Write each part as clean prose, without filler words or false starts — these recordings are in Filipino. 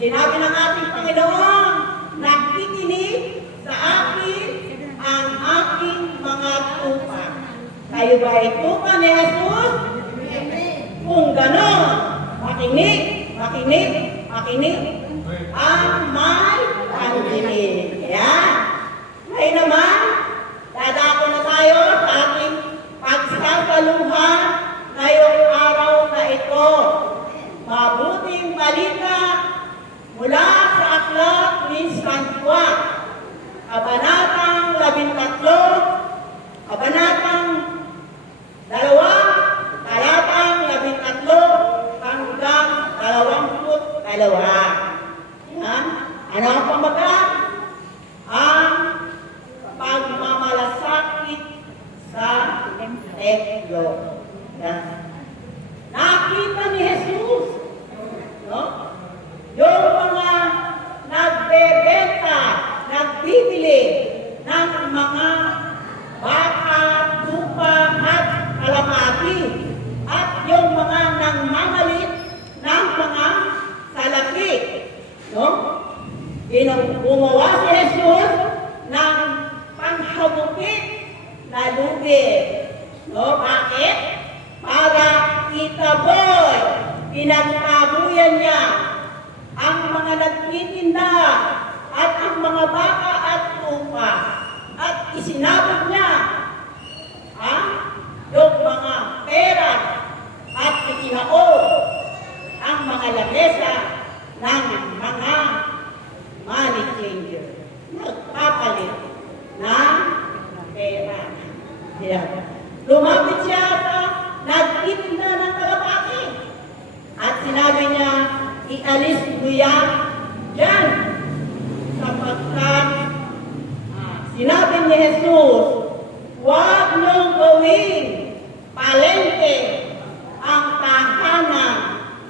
Sinabi ng ating Panginoon, nakikinig sa akin ang aking mga tupa. Kayo ba ay tupa ni Jesus? Kung gano'n, makinig, makinig, makinig ang may pandinig. Yan. Ngayon naman, dadako na tayo sa ating pagsasaluhan ngayong araw na ito. Mabuting balita mula sa aklat ni San Juan, Kabanatang 13, Kabanatang 2, Talatang 13 hanggang 22. Yan. Ano ang pamagat? Ang pagmamalasakit sa templo. Yan. Nakita ni Jesus, no? Yung mga nagbebenta, nagbibili ng mga baka, tupa at kalapati, at yung mga nangmamalit ng mga salapi, no? Gumawa si Jesus ng panghabukit na lubid, no? Bakit? Para itaboy, pinagtabuyan niya ang mga nagtitinda at ang mga baka at tupa, at isinabog niya yung mga pera at itinaog ang mga lamesa ng mga money changer, nagpapalit ng pera. Yeah. Lumapit siya sa nagtitinda ng kalapati at sinabi niya, ialis mo yan dyan, sapagkat sinabi ni Jesus, huwag niyong gawin palengke ang tahanan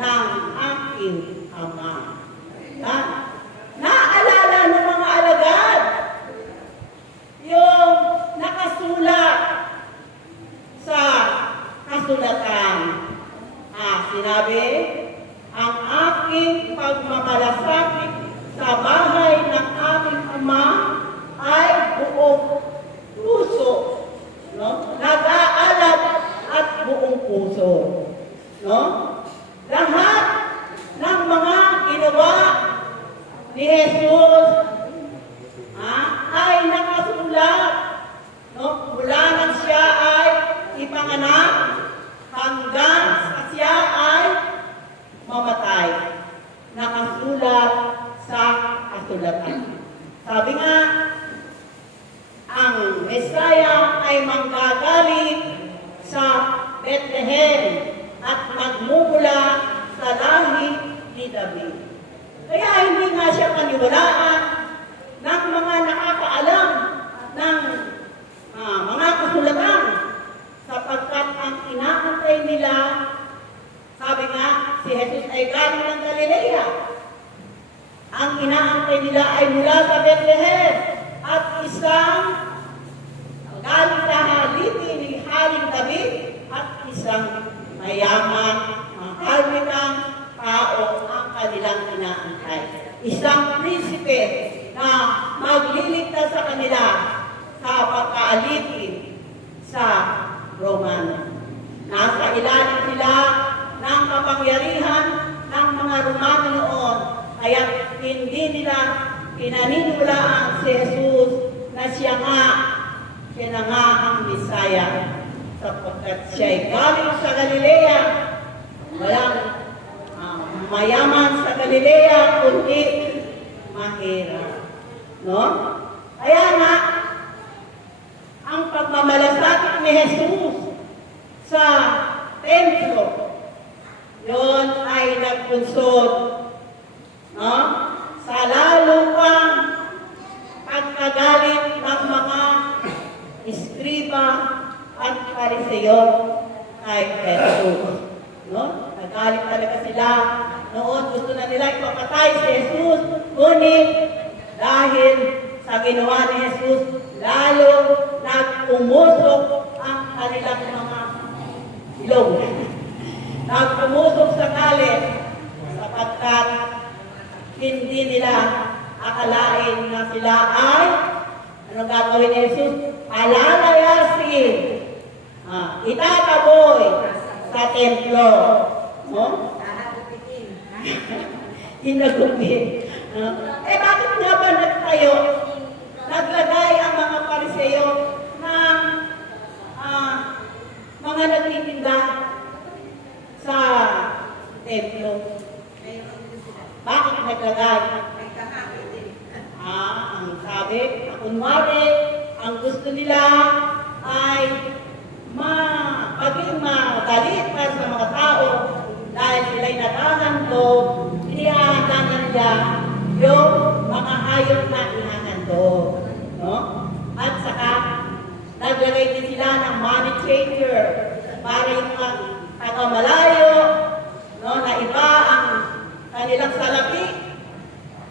ng aking Ama. Naalala ng mga alagad yung nakasulat sa kasulatan. Sinabi, ang aking pagmamalasakit sa bahay ng aking Ama ay buong puso, no? Nag-aalab at buong puso, no? Lahat ng mga ginawa ni Jesus ay nakasulat, no? Mula nang siya ay ipanganak hanggang sa siya ay mamatay. Nakasulat sa kasulatan. Sabi nga, ang Mesaya ay manggagaling sa Bethlehem at magmumula sa lahi ni David. Kaya hindi nga siya paniwalaan ng mga nakakaalam ng mga kasulatan, sapagkat ang inaantay nila, sabi nga, si Jesus ay galing ng Galilea. Ang inaantay nila ay mula sa Bethlehem at isang galing sa haligi ni Haring David at isang mayaman, maharlikang tao ang kanilang inaantay. Isang prinsipe na magliligtas sa kanila sa pagkaalipin sa Romano. Nasa ilalim sila ng kapangyarihan ng mga Romano noon, kaya hindi nila pinaniniwalaan si Jesus na siya nga ang Mesaya, sapagkat siya ay galing sa Galilea. Walang mayaman sa Galilea, kundi mahirap. No? Kaya nga, ang pagmamalasakit ni Jesus sa templo, yon ay nagpunsod, no? Sa lalo pang pagkagalit ng mga iskriba at fariseyo kay Jesus. No? Nagalit talaga sila. Noon gusto na nila ipapatay si Jesus, ngunit dahil sa ginawa ni Jesus, lalo nagpumusok ang kanilang mga ilong. Nagpumusok sa galit sapagkat gagawin ni Jesus? Palalayasin. Itataboy sa templo. No? Hinagupin. Bakit nga ba nagtayo? Naglagay ang mga Pariseo ng mga nagtitinda sa templo. Bakit naglagay? Ang sabi, kunwari, ang gusto nila ay maging magalit para sa mga tao dahil sila'y naghahandog, inihahandangan nila yung mga hayop na ihahandog. No? At saka, naglagay din sila ng money changer para yung mga taga-malayo, no, na iba ang kanilang salapi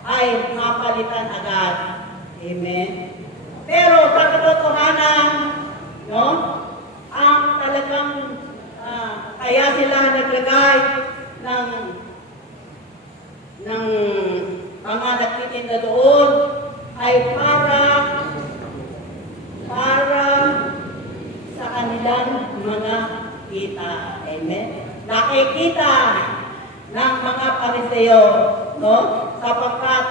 ay mapalitan agad. Amen. Pero sa katotohanan, no, ang talagang kaya sila naglagay ng mga nagtitinda doon ay para sa kanilang mga kita. Amen. Nakikita ng mga Pariseo, no? Sapagkat,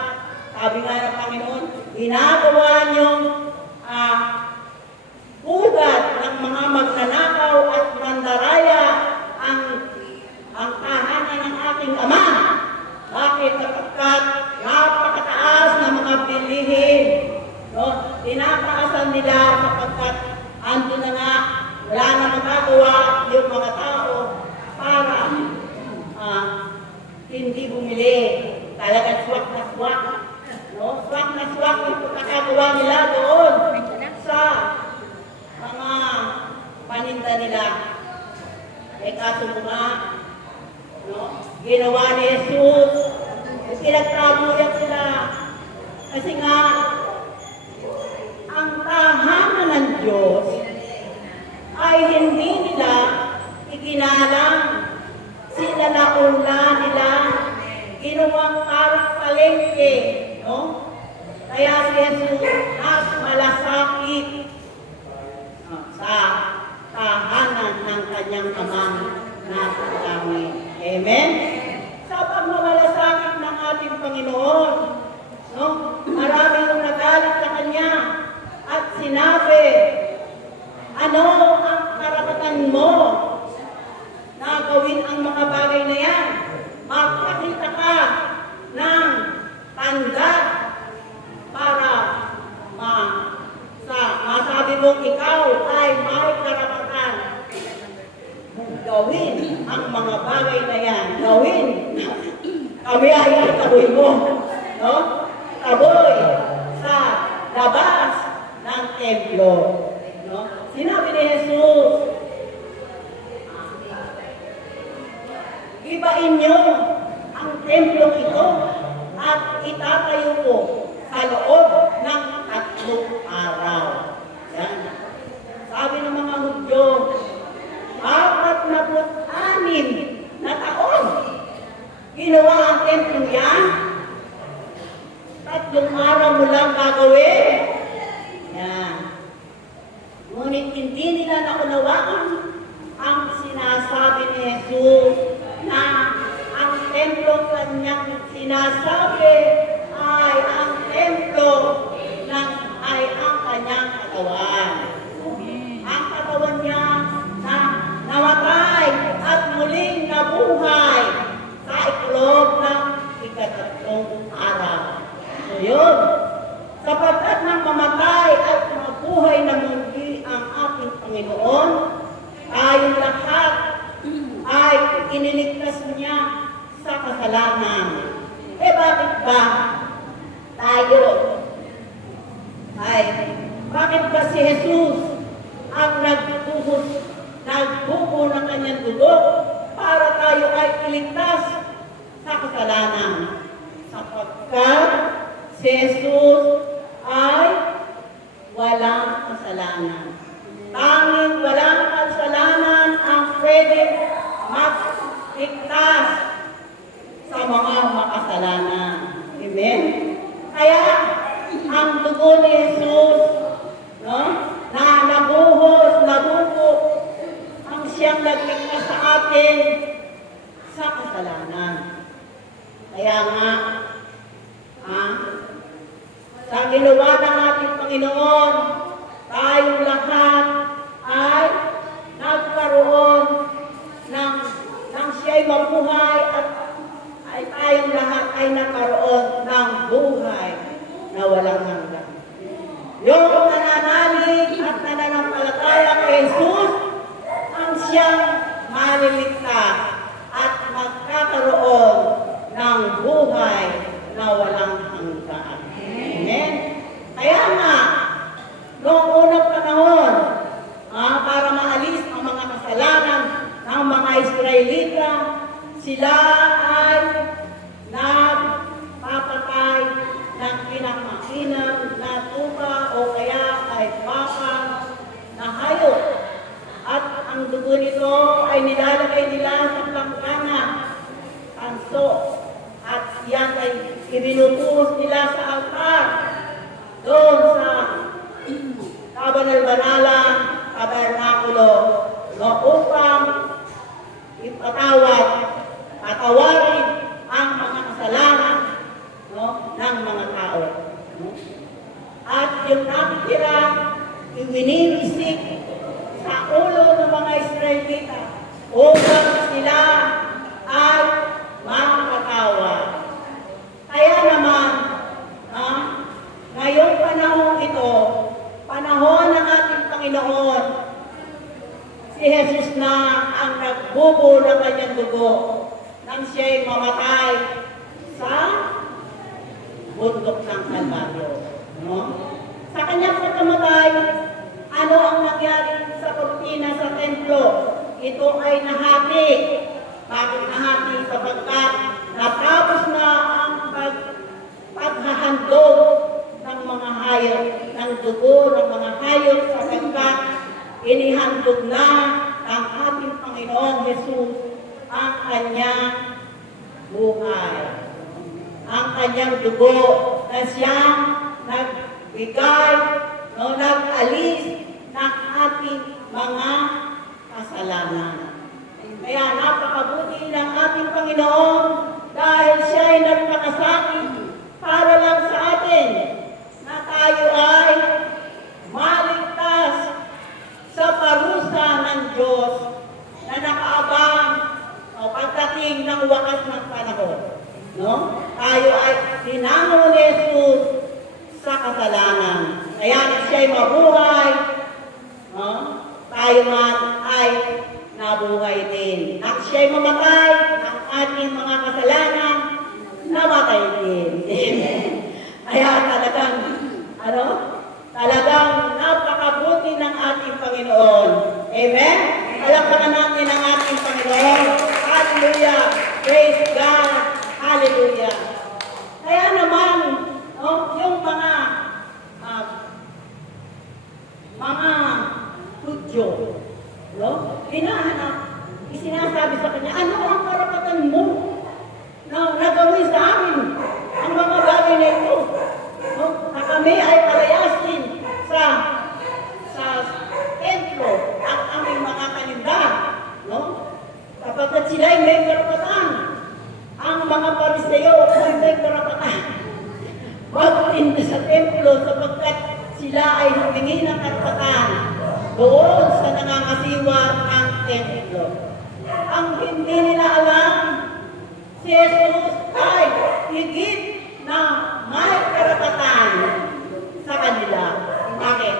sabi nga ng Panginoon, ginagawa niyong ugat ng mga magnanakaw at mandaraya ang tahanan ng aking Ama. Bakit? Sapagkat napakataas ng mga bilihin. No? Tinataasan nila sapagkat ando na nga, wala na magagawa yung mga tao para hindi bumili. Talaga swak na swak. No? Swak na swak yung pagkakagawa nila doon sa mga paninda nila. Kaso mga, no? Ginawa ni Jesus, pinagtrabuyan sila. Kasi nga, ang tahanan ng Diyos ay hindi nila iginalang. Sinalaula nila, ginawang parang palengke, no? Kaya si Jesus malasakit sa tahanan ng kanyang amang napakangit. Amen? Sa pagmamalasakit ng ating Panginoon, no? Marami yung nagalit sa kanya at sinabi, ano ang karapatan mo na gawin ang mga bagay na yan? Magpakita ka ng tanda para masabi mong ikaw ay may karapatan gawin ang mga bagay na yan. Gawin. Kami ay taboy mo. No? Taboy sa labas ng templo. No? Sinabi ni Jesus, ibain niyo ang templong ito at itatayo ko sa loob ng 3 araw. Yan. Sabi ng mga Hudyo, 46 na taon ginawa ang templong yan. 3 araw mo lang gagawin. Yan. Ngunit hindi nila naunawaan ang sinasabi ni Jesus na ang templo kanyang sinasabi ay ang templo ay ang kanyang katawan. Ang katawan niya na namatay at muling nabuhay sa iklog ng 3 araw. So yun, sapagkat nang mamatay at mabuhay na muli ang ating Panginoon, tayong lahat ay iniligtas niya sa kasalanan. Bakit ba tayo bakit ba si Jesus ang nagbubo ng kanyang dugo para tayo ay iligtas sa kasalanan? Sapagkat si Jesus ay walang kasalanan. Tanging walang kasalanan ang pwede magligtas sa mga makasalanan. Amen? Kaya, ang dugo ni Jesus kasalanan. Kaya nga, sa ginawa ng ating Panginoon, tayong lahat ay nagkaroon ng siya'y mabuhay at ay tayong lahat ay nagkaroon ng buhay na walang hanggan. Yung nananalig at nananampalataya kay Jesus ang siyang maliligtas at magkakaroon ng buhay na walang hanggan. Amen? Kaya nga, noong unang panahon, para maalis ang mga kasalanan ng mga Israelita, sila ay nagpapatay ng pinakainang na tupa o kaya ay baka na hayop. At ang dugo nito ay nilalagay nila sa plangkana, tanso, at yan ay ibinubuhos nila sa altar doon sa Kabanal-Banalan, Tabernakulo, no, upang patawarin ang mga kasalanan, no, ng mga tao. No? At yung nakikira, iwiniwisik sa ulo ng mga Israelita upang sila ay makatawad. Kaya naman, ngayong panahon ito, panahon ng ating Panginoon, si Jesus na ang nagbubo ng kanyang dugo nang siya'y mamatay sa bundok ng Kalbaryo. No? Sa kanyang pagkamatay, ano ang nangyari sa kortina sa templo? Ito ay nahati. Bakit nahati? Sapagkat natapos na ang paghahandog ng mga hayop, ng dugo ng mga hayop, sapagkat inihandog na ang ating Panginoon Jesus ang kanyang buhay. Ang kanyang dugo na siyang nagbigay, nag-alis ng ating mga kasalanan. Kaya napakabuti ng ating Panginoon dahil siya ay nagpakasakit para lang sa atin na tayo ay maligtas sa parusa ng Diyos na nakaabang o pagdating ng wakas ng panahon. No? Tayo ay tinango ni Jesus sa kasalanan. Kaya na siya'y mabuhay, no? Tayo man ay nabuhay din. At siya'y mamatay, ang ating mga kasalanan, namatay din. Kaya talagang napakabuti ng ating Panginoon. Amen? Palakpakan natin ang ating Panginoon. Hallelujah! Praise God! Hallelujah! Kaya naman, yung mga Hudyo, hinahanap, isinasabi sa kanya, ano ang karapatan mo na nagawin sa amin ang mga bagay na ito? Na kami ay palayasin sa templo at aming mga kanindahan. Kapagkat sila ay may karapatan, ang mga Pariseo ay may karapatan magtinda sa templo sapagkat sila ay humingi ng karapatan doon sa nangangasiwa ng templo. Ang hindi nila alam, si Jesus ay higit na may karapatan sa kanila. Bakit?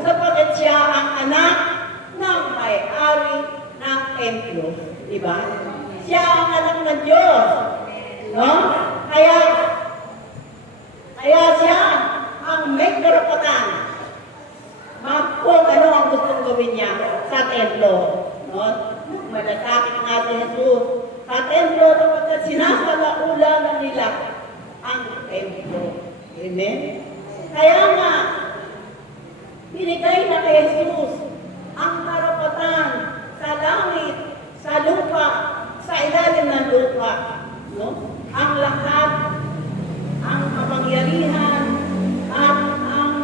Sapagkat siya ang anak ng may-ari ng templo. Diba? Siya ang anak ng Diyos. No? Kaya siya ang may karapatan kung ano ang gustong gawin niya sa templo. No? Malasakit nga si Jesus sa templo kapag sinasalaulanan nila ang templo. Amen? Kaya nga, binigay na kay Jesus ang karapatan sa langit, sa lupa, sa ilalim ng lupa. No? Ang lahat, ang kapangyarihan, at ang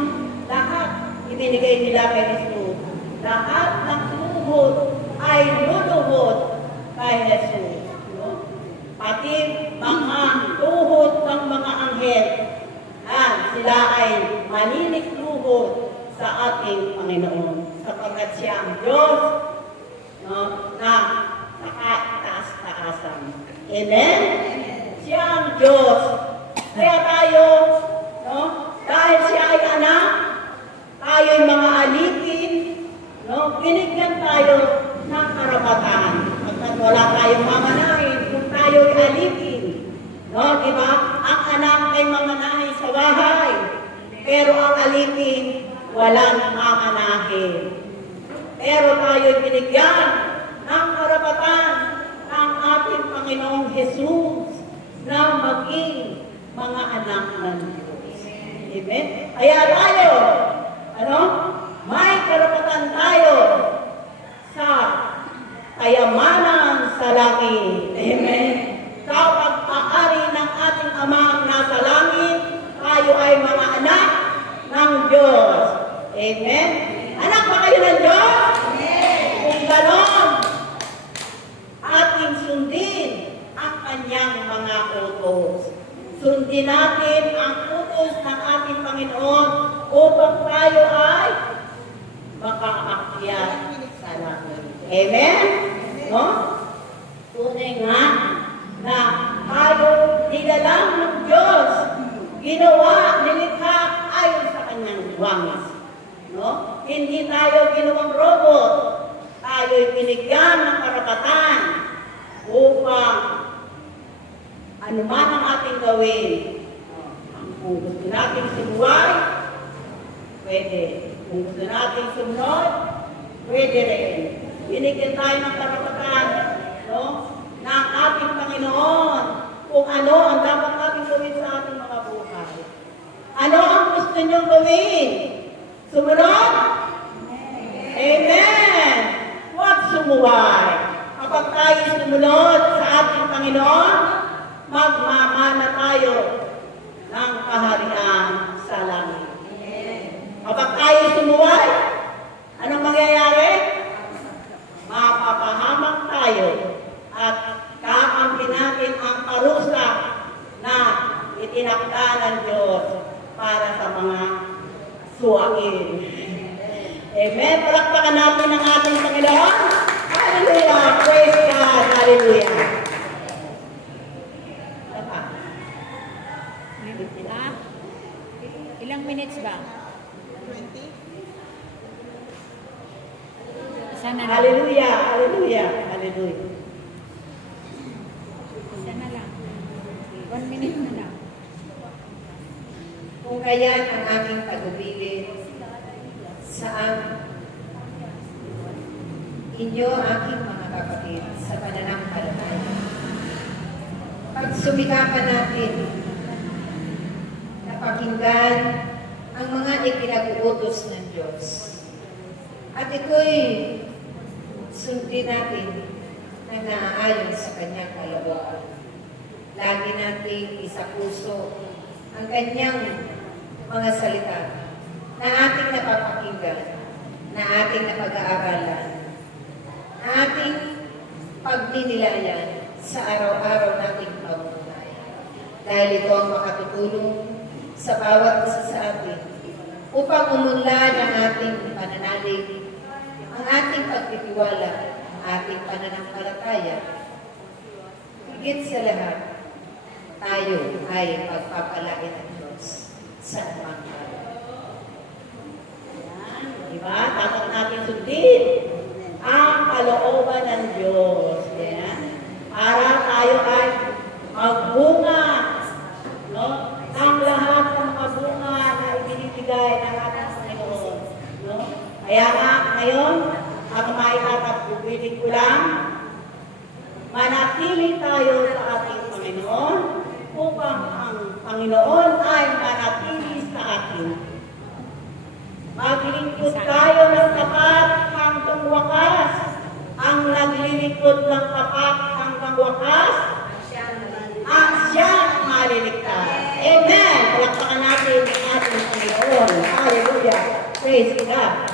lahat ibinigay nila kay Jesus. Lahat ng tuhod ay luluhod kay Jesus. No? mga tuhod ng mga anghel na sila ay maninikluhod sa ating Panginoon sapagkat siya ang Diyos, no, na taas-taasan. Amen? Siya ang Diyos. Kaya tayo, no, dahil siya ay anak, tayo ay mga alipin, no, binigyan tayo ng karapatan. Pagkat wala tayong mamanahin, kung tayo ay alipin, no, di ba? Ang anak ay mamanahin sa bahay, pero ang alipin, walang mamanahin. Pero tayo ay binigyan ng karapatan ng ating Panginoong Jesus na maging mga anak ng Diyos. Amen? Kaya tayo, may karapatan tayo sa kayamanan sa langit. Amen? Kapag paari ng ating Amang nasa langit, tayo ay mga anak ng Diyos. Amen? Anak ba kayo ng Diyos? Amen. Kung ganon, ating sundin ang kanyang mga utos. Sundin natin ang utos ng ating Panginoon upang tayo ay makaakyat sa langit. Amen? No? Tunay nga na tayo nilalang ng Diyos, ginawa, nilikha ayon sa kanyang wangis. No? Hindi tayo ginawang robot. Tayo'y binigyan ng karapatan upang anuman ang ating gawin. Kung gusto natin sumuway, pwede. Kung gusto natin sumunod, pwede rin. Binigyan tayo ng karapatan, no, ng ating Panginoon kung ano ang dapat natin gawin sa ating mga buhay. Ano ang gusto niyong gawin? Sumunod? Amen! Huwag sumuway. Kapag tayo sumunod sa ating Panginoon, magmamana tayo ng kaharian sa langit. Kapag tayo sumuway, anong mangyayari? Mapapahamak tayo at kakampi natin ang parusa na itinakda ng Diyos para sa mga suwain. Amen. Palakpakan natin ang ating Panginoon. Hallelujah. Praise God. Hallelujah. Ilang minutes ba? 20? Isa na lang. Hallelujah. Hallelujah. Hallelujah. Isa na lang. 1 minute na lang. Kung kaya't ang aking pag-ubilin sa inyo, aking mga kapatid, sa pananampalataya. Pagsumikapan natin na pakinggan ang mga ipinag-uutos ng Diyos. At ito'y sundin natin na naaayon sa Kanyang kalooban. Lagi natin isapuso ang Kanyang mga salita na ating napapakinggan, na ating napag-aaralan, na ating pagdinilayan sa araw-araw nating pamumuhay. Dahil ito ang makatutulong sa bawat isa sa atin upang umunlad ang ating pananalig, ang ating pagtitiwala, ang ating pananampalataya. Higit sa lahat, tayo ay pagpapalain ng Diyos sa amang araw. Diba? Dapat natin sundin ang kalooban ng Diyos. Yan. Para tayo ay magbunga, no, ang lahat ng magbunga na ibinibigay ng ating Panginoon. No? Kaya nga, ngayon, ang maikatapubilin ko lang, manatili tayo sa ating Panginoon upang ang Panginoon ay manatili sa atin. Maglingkod tayo ng tapat hanggang wakas. Ang naglilingkod ng tapat hanggang wakas, ang siyang maliligtas. Amen! Palakpakan natin ang ating Panginoon. Hallelujah! Praise God!